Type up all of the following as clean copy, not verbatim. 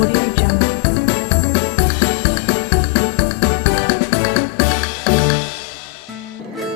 Audio Jungle.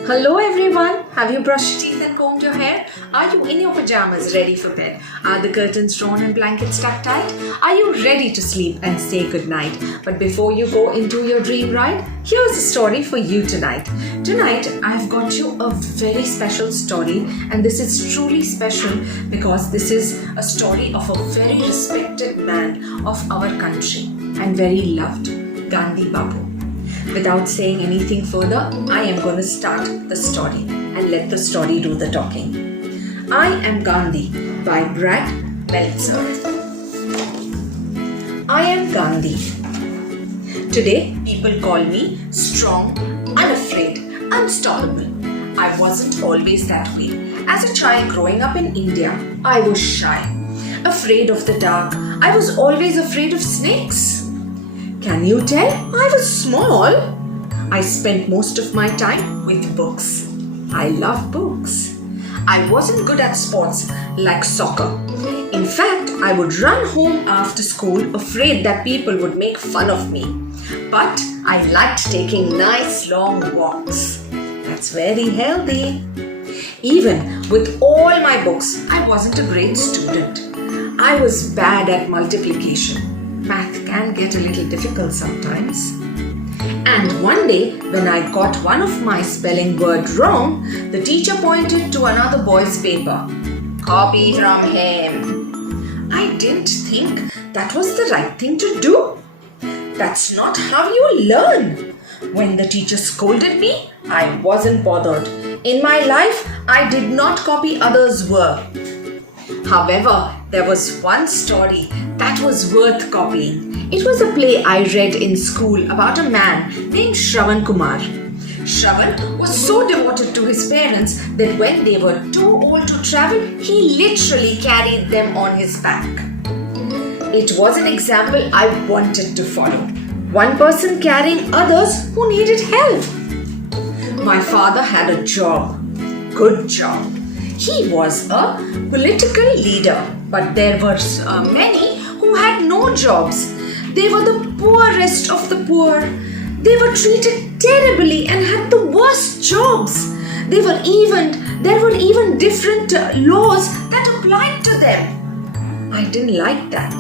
Hello everyone, have you brushed your teeth and combed your hair? Are you in your pajamas ready for bed? Are the curtains drawn and blankets tucked tight? Are you ready to sleep and say goodnight? But before you go into your dream ride, here's a story for you tonight. Tonight, I've got you a very special story, and this is truly special because this is a story of a very respected man of our country and very loved, Gandhi Babu. Without saying anything further, I am going to start the story and let the story do the talking. I Am Gandhi by Brad Meltzer. I am Gandhi. Today, people call me strong, unafraid, unstoppable. I wasn't always that way. As a child growing up in India, I was shy, afraid of the dark. I was always afraid of snakes. Can you tell? I was small. I spent most of my time with books. I love books. I wasn't good at sports like soccer. In fact, I would run home after school afraid that people would make fun of me. But I liked taking nice long walks. That's very healthy. Even with all my books, I wasn't a great student. I was bad at multiplication. Math can get a little difficult sometimes. And one day, when I got one of my spelling word wrong, the teacher pointed to another boy's paper. Copy from him. I didn't think that was the right thing to do. That's not how you learn. When the teacher scolded me, I wasn't bothered. In my life, I did not copy others' work. However, there was one story that was worth copying. It was a play I read in school about a man named Shravan Kumar. Shravan was so devoted to his parents that when they were too old to travel, he literally carried them on his back. It was an example I wanted to follow. One person carrying others who needed help. My father had a job. Good job. He was a political leader, but there were many who had no jobs. They were the poorest of the poor. They were treated terribly and had the worst jobs. There were even different laws that applied to them. I didn't like that.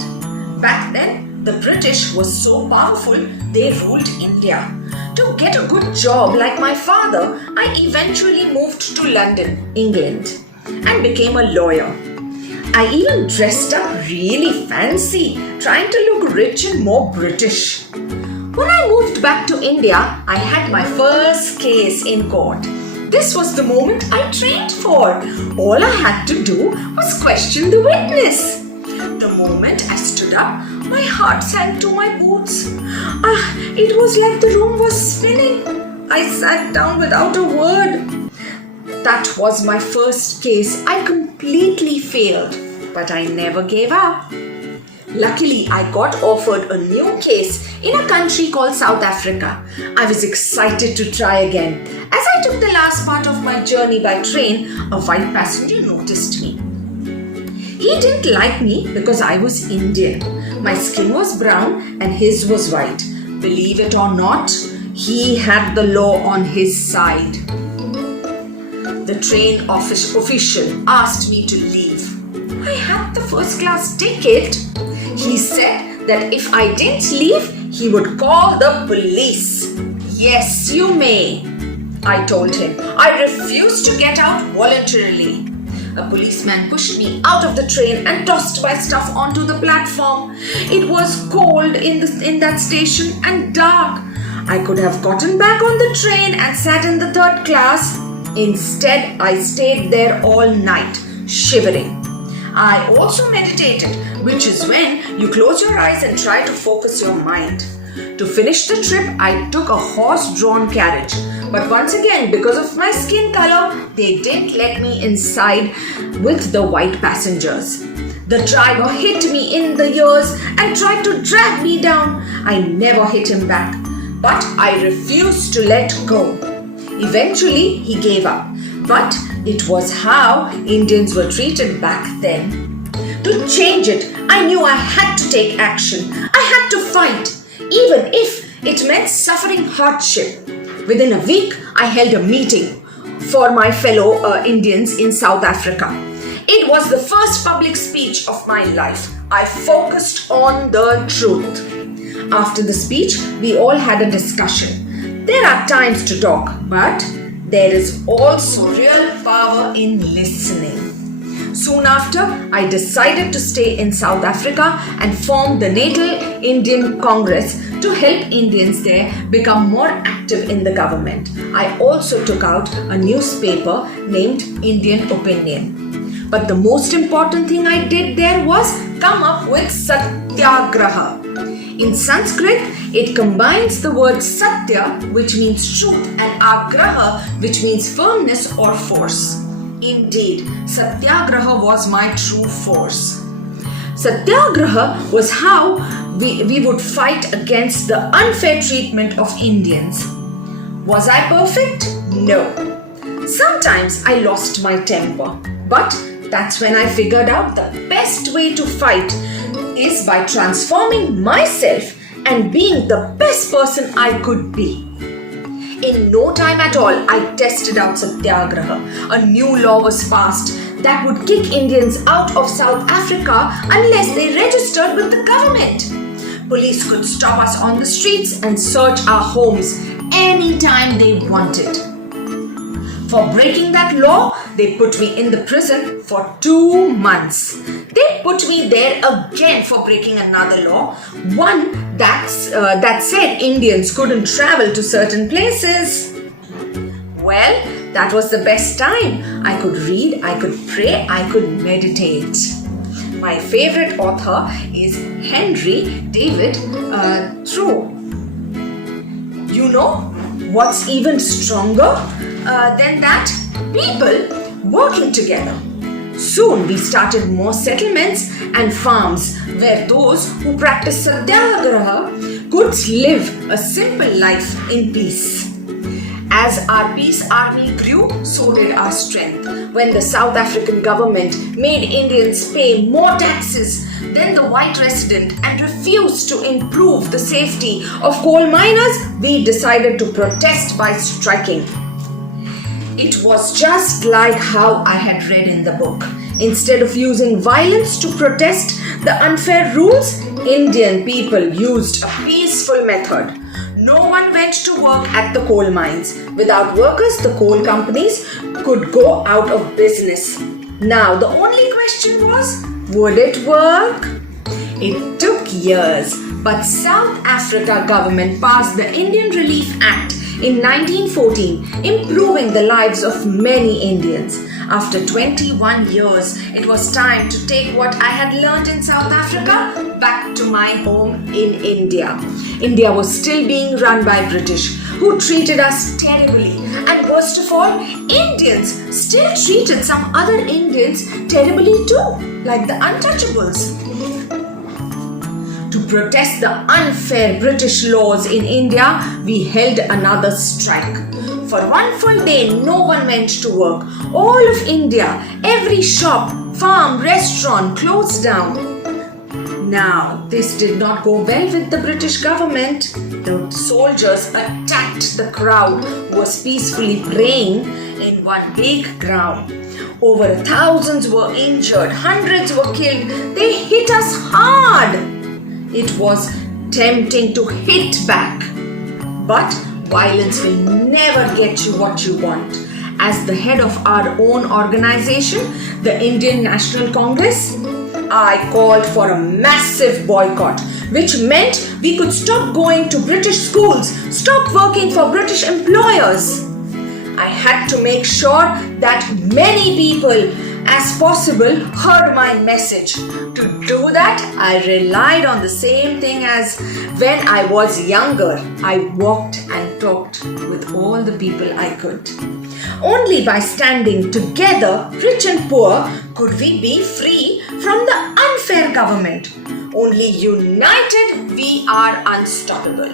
Back then, the British were so powerful, they ruled India. To get a good job like my father, I eventually moved to London, England, and became a lawyer. I even dressed up really fancy, trying to look rich and more British. When I moved back to India, I had my first case in court. This was the moment I trained for. All I had to do was question the witness. The moment I stood up, my heart sank to my boots. It was like the room was spinning. I sat down without a word. That was my first case. I completely failed, but I never gave up. Luckily, I got offered a new case in a country called South Africa. I was excited to try again. As I took the last part of my journey by train, a white passenger noticed me. He didn't like me because I was Indian. My skin was brown and his was white. Believe it or not, he had the law on his side. The train official asked me to leave. I had the first class ticket. He said that if I didn't leave, he would call the police. Yes, you may, I told him. I refused to get out voluntarily. A policeman pushed me out of the train and tossed my stuff onto the platform. It was cold in that station and dark. I could have gotten back on the train and sat in the third class. Instead, I stayed there all night, shivering. I also meditated, which is when you close your eyes and try to focus your mind. To finish the trip, I took a horse-drawn carriage. But once again, because of my skin color, they didn't let me inside with the white passengers. The driver hit me in the ears and tried to drag me down. I never hit him back, but I refused to let go. Eventually, he gave up. But it was how Indians were treated back then. To change it, I knew I had to take action. I had to fight, even if it meant suffering hardship. Within a week, I held a meeting for my fellow Indians in South Africa. It was the first public speech of my life. I focused on the truth. After the speech, we all had a discussion. There are times to talk, but there is also real power in listening. Soon after, I decided to stay in South Africa and formed the Natal Indian Congress to help Indians there become more active in the government. I also took out a newspaper named Indian Opinion. But the most important thing I did there was come up with Satyagraha. In Sanskrit, it combines the word Satya, which means truth, and Agraha, which means firmness or force. Indeed, Satyagraha was my true force. Satyagraha was how we would fight against the unfair treatment of Indians. Was I perfect? No. Sometimes I lost my temper, but that's when I figured out the best way to fight is by transforming myself and being the best person I could be. In no time at all, I tested out Satyagraha. A new law was passed that would kick Indians out of South Africa unless they registered with the government. Police could stop us on the streets and search our homes anytime they wanted. For breaking that law, they put me in the prison for 2 months. They put me there again for breaking another law, one that said Indians couldn't travel to certain places. Well, that was the best time. I could read, I could pray, I could meditate. My favorite author is Henry David Thoreau. You know what's even stronger than that? People working together. Soon we started more settlements and farms where those who practiced Satyagraha could live a simple life in peace. As our peace army grew, so did our strength. When the South African government made Indians pay more taxes than the white resident and refused to improve the safety of coal miners, we decided to protest by striking. It was just like how I had read in the book. Instead of using violence to protest the unfair rules, Indian people used a peaceful method. No one went to work at the coal mines. Without workers, the coal companies could go out of business. Now, the only question was, would it work? It took years, but South Africa government passed the Indian Relief Act in 1914, improving the lives of many Indians. After 21 years, it was time to take what I had learned in South Africa back to my home in India. India was still being run by British, who treated us terribly. And worst of all, Indians still treated some other Indians terribly too, like the untouchables. To protest the unfair British laws in India, we held another strike. For one full day, no one went to work. All of India, every shop, farm, restaurant closed down. Now, this did not go well with the British government. The soldiers attacked the crowd who was peacefully praying in one big crowd. Over thousands were injured, hundreds were killed. They hit us hard. It was tempting to hit back. But violence will never get you what you want. As the head of our own organization, the Indian National Congress, I called for a massive boycott, which meant we could stop going to British schools, stop working for British employers. I had to make sure that many people as possible heard my message. To do that, I relied on the same thing as when I was younger. I walked and talked with all the people I could. Only by standing together, rich and poor, could we be free from the unfair government. Only united, we are unstoppable.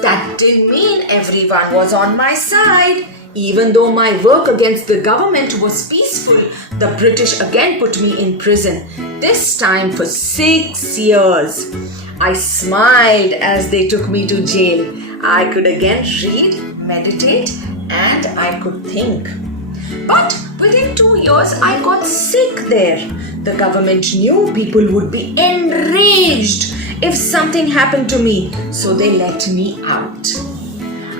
That didn't mean everyone was on my side. Even though my work against the government was peaceful, the British again put me in prison, this time for 6 years. I smiled as they took me to jail. I could again read, meditate, and I could think. But within 2 years, I got sick there. The government knew people would be enraged if something happened to me, so they let me out.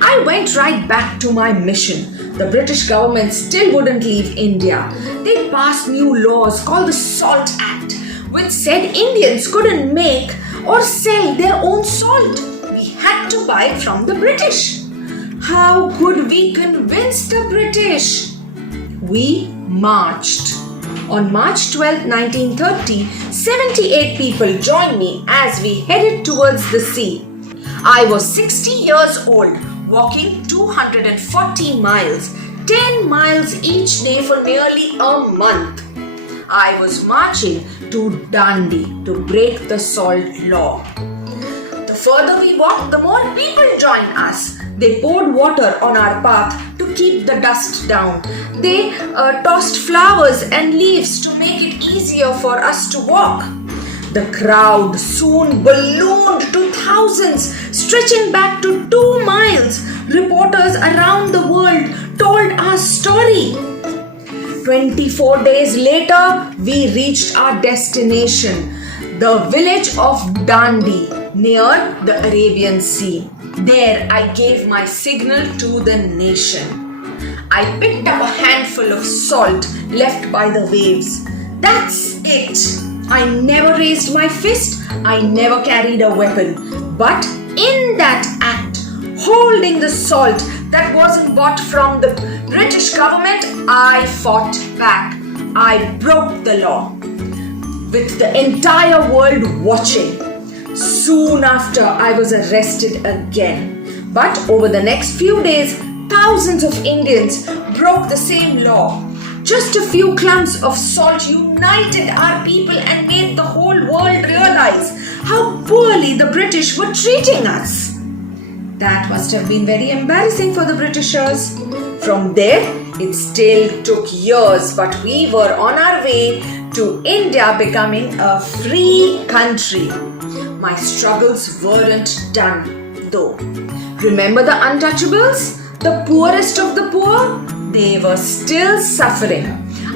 I went right back to my mission. The British government still wouldn't leave India. They passed new laws called the Salt Act, which said Indians couldn't make or sell their own salt. We had to buy it from the British. How could we convince the British? We marched. On March 12, 1930, 78 people joined me as we headed towards the sea. I was 60 years old, walking 240 miles, 10 miles each day for nearly a month. I was marching to Dandi to break the salt law. The further we walked, the more people joined us. They poured water on our path to keep the dust down. They tossed flowers and leaves to make it easier for us to walk. The crowd soon ballooned to thousands, stretching back to 2 miles. Reporters around the world told our story. 24 days later, we reached our destination, the village of Dandi, near the Arabian Sea. There, I gave my signal to the nation. I picked up a handful of salt left by the waves. That's it. I never raised my fist. I never carried a weapon. But in that act, holding the salt that wasn't bought from the British government, I fought back. I broke the law, with the entire world watching. Soon after, I was arrested again. But over the next few days, thousands of Indians broke the same law. Just a few clumps of salt united our people and made the whole world realize how poorly the British were treating us. That must have been very embarrassing for the Britishers. From there, it still took years, but we were on our way to India becoming a free country. My struggles weren't done, though. Remember the untouchables? The poorest of the poor? They were still suffering.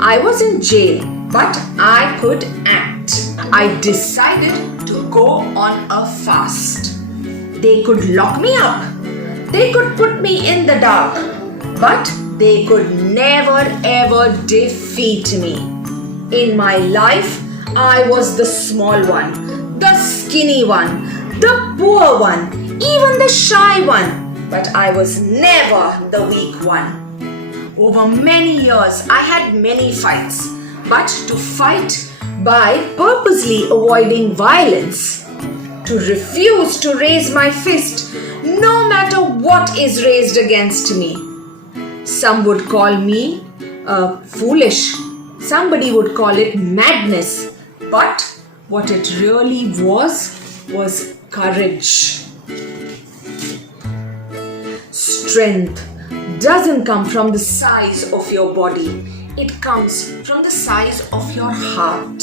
I was in jail, but I could act. I decided to go on a fast. They could lock me up. They could put me in the dark. But they could never ever defeat me. In my life, I was the small one, the skinny one, the poor one, even the shy one. But I was never the weak one. Over many years, I had many fights. But to fight by purposely avoiding violence, to refuse to raise my fist, no matter what is raised against me. Some would call me foolish. Somebody would call it madness. But what it really was courage. Strength doesn't come from the size of your body. It comes from the size of your heart.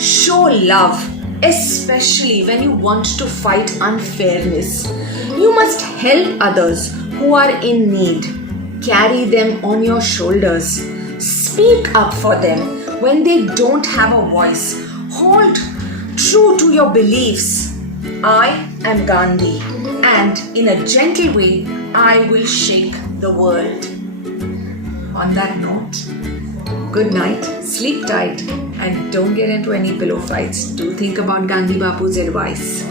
Show love, especially when you want to fight unfairness. You must help others who are in need. Carry them on your shoulders. Speak up for them when they don't have a voice. Hold true to your beliefs. I am Gandhi, and in a gentle way, I will shake the world. On that note, good night, sleep tight, and don't get into any pillow fights. Do think about Gandhi Bapu's advice.